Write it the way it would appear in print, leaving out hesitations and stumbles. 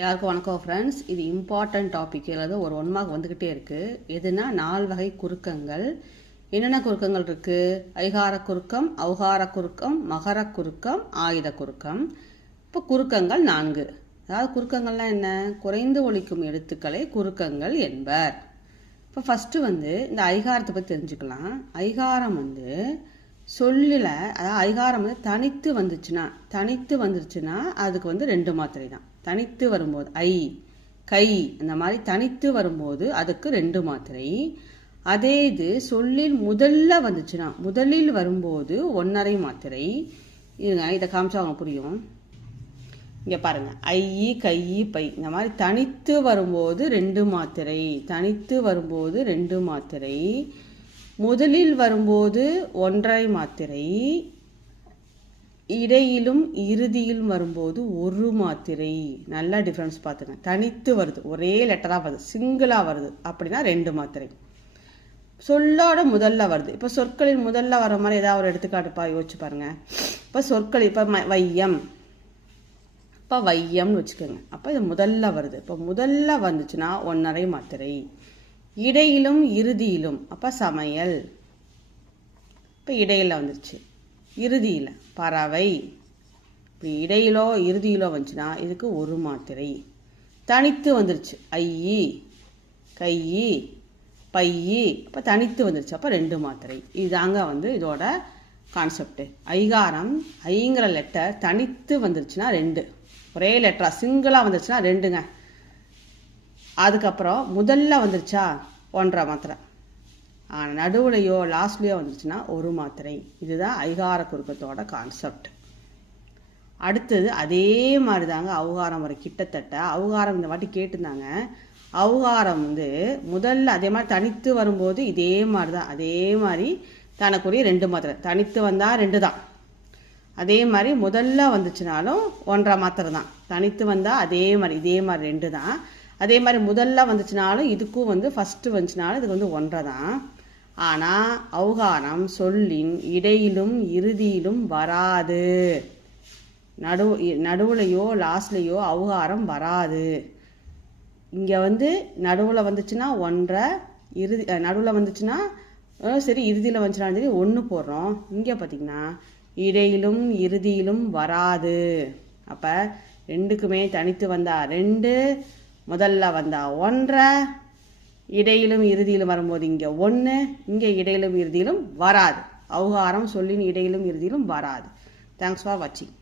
எல்லாருக்கும் வணக்கம் ஃப்ரெண்ட்ஸ். இது இம்பார்ட்டன்ட் டாபிக். அதாவது ஒரு 1 மார்க் வந்துக்கிட்டே இருக்குது. எதுனா 4 வகை குறுக்கங்கள். என்னென்ன குறுக்கங்கள் இருக்குது? ஐகார குறுக்கம், ஔகார குறுக்கம், மகர குறுக்கம், ஆயுத குறுக்கம். இப்போ குறுக்கங்கள் 4. அதாவது குறுக்கங்கள்லாம் என்ன? குறைந்து ஒலிக்கும் எழுத்துக்களை குறுக்கங்கள் என்பர். இப்போ ஃபஸ்ட்டு இந்த ஐகாரத்தை பற்றி தெரிஞ்சுக்கலாம். ஐகாரம் சொல்லில், அதாவது ஐகாரம் தனித்து வந்துருச்சுன்னா அதுக்கு 2 மாத்திரை தான். தனித்து வரும்போது ஐ, கை அந்த மாதிரி தனித்து வரும்போது அதுக்கு 2 மாத்திரை. அதே இது சொல்லில் முதலில் வரும்போது 1½ மாத்திரை. இருங்க, இதை காமிச்சா அவங்க புரியும். இங்கே பாருங்கள், ஐ, கை, பை இந்த மாதிரி தனித்து வரும்போது 2 மாத்திரை. முதலில் வரும்போது 1½ மாத்திரை. இடையிலும் இறுதியிலும் வரும்போது 1 மாத்திரை. நல்லா டிஃப்ரென்ஸ் பார்த்துங்க. தனித்து வருது, ஒரே லெட்டராக வருது, சிங்கிளாக வருது அப்படின்னா 2 மாத்திரை. சொல்லோட முதல்ல வருது. இப்போ சொற்களின் முதல்ல வர மாதிரி ஏதாவது ஒரு எடுத்துக்காட்டுப்பா யோசிச்சு பாருங்க. இப்போ சொற்கள், இப்போ வையம்னு வச்சுக்கோங்க. அப்போ இது முதல்ல வருது. இப்போ முதல்ல வந்துச்சுன்னா 1½ மாத்திரை. இடையிலும் இறுதியிலும், அப்போ சமையல். இப்போ இடையில வந்துருச்சு. இறுதியில் பறவை. இப்படி இடையிலோ இறுதியிலோ வந்துச்சுன்னா இதுக்கு 1 மாத்திரை. தனித்து வந்துருச்சு. ஐ, கை, பை. அப்போ தனித்து வந்துருச்சு, அப்போ 2 மாத்திரை. இதுதாங்க இதோட கான்செப்டு. ஐகாரம், ஐங்கிற லெட்டர் தனித்து வந்துருச்சுன்னா 2, ஒரே லெட்டரா சிங்கிளாக வந்துருச்சுன்னா 2ங்க. அதுக்கப்புறம் முதல்ல வந்துருச்சா 1½ மாத்திரை. நடுவுலையோ லாஸ்ட்லேயோ வந்துருச்சுன்னா 1 மாத்திரை. இதுதான் ஐகார குறுக்கத்தோட கான்செப்ட். அடுத்தது அதே மாதிரி தாங்க ஔகாரம் வரை. கிட்டத்தட்ட ஔகாரம் இந்த வாட்டி கேட்டுருந்தாங்க. ஔகாரம் முதல்ல அதே மாதிரி தனித்து வரும்போது இதே மாதிரி தான். அதே மாதிரி தனக்குரிய 2 மாத்திரை. தனித்து வந்தால் 2 தான். அதே மாதிரி முதல்ல வந்துச்சுனாலும் 1½ மாத்திரை தான். தனித்து வந்தால் இதே மாதிரி 2 தான். அதே மாதிரி முதல்ல வந்துச்சுனாலும் இதுக்கும் ஃபஸ்ட்டு வந்துச்சுனாலும் இதுக்கு 1½ தான். ஆனால் ஔகாரம் சொல்லின் இடையிலும் இறுதியிலும் வராது. நடுவுலையோ லாஸ்ட்லேயோ ஔகாரம் வராது. இங்கே நடுவில் வந்துச்சுன்னா 1², நடுவில் வந்துச்சுன்னா சரி, இறுதியில் வந்துச்சுன்னா சரி 1 போடுறோம். இங்கே பார்த்திங்கன்னா இடையிலும் இறுதியிலும் வராது. அப்போ 2க்குமே தனித்து வந்தால் 2, முதல்ல வந்தால் 1², இடையிலும் இறுதியிலும் வரும்போது இங்கே 1, இங்கே இடையிலும் இறுதியிலும் வராது. ஔகாரம் சொல்லின் இடையிலும் இறுதியிலும் வராது. தேங்க்ஸ் ஃபார் வாட்சிங்.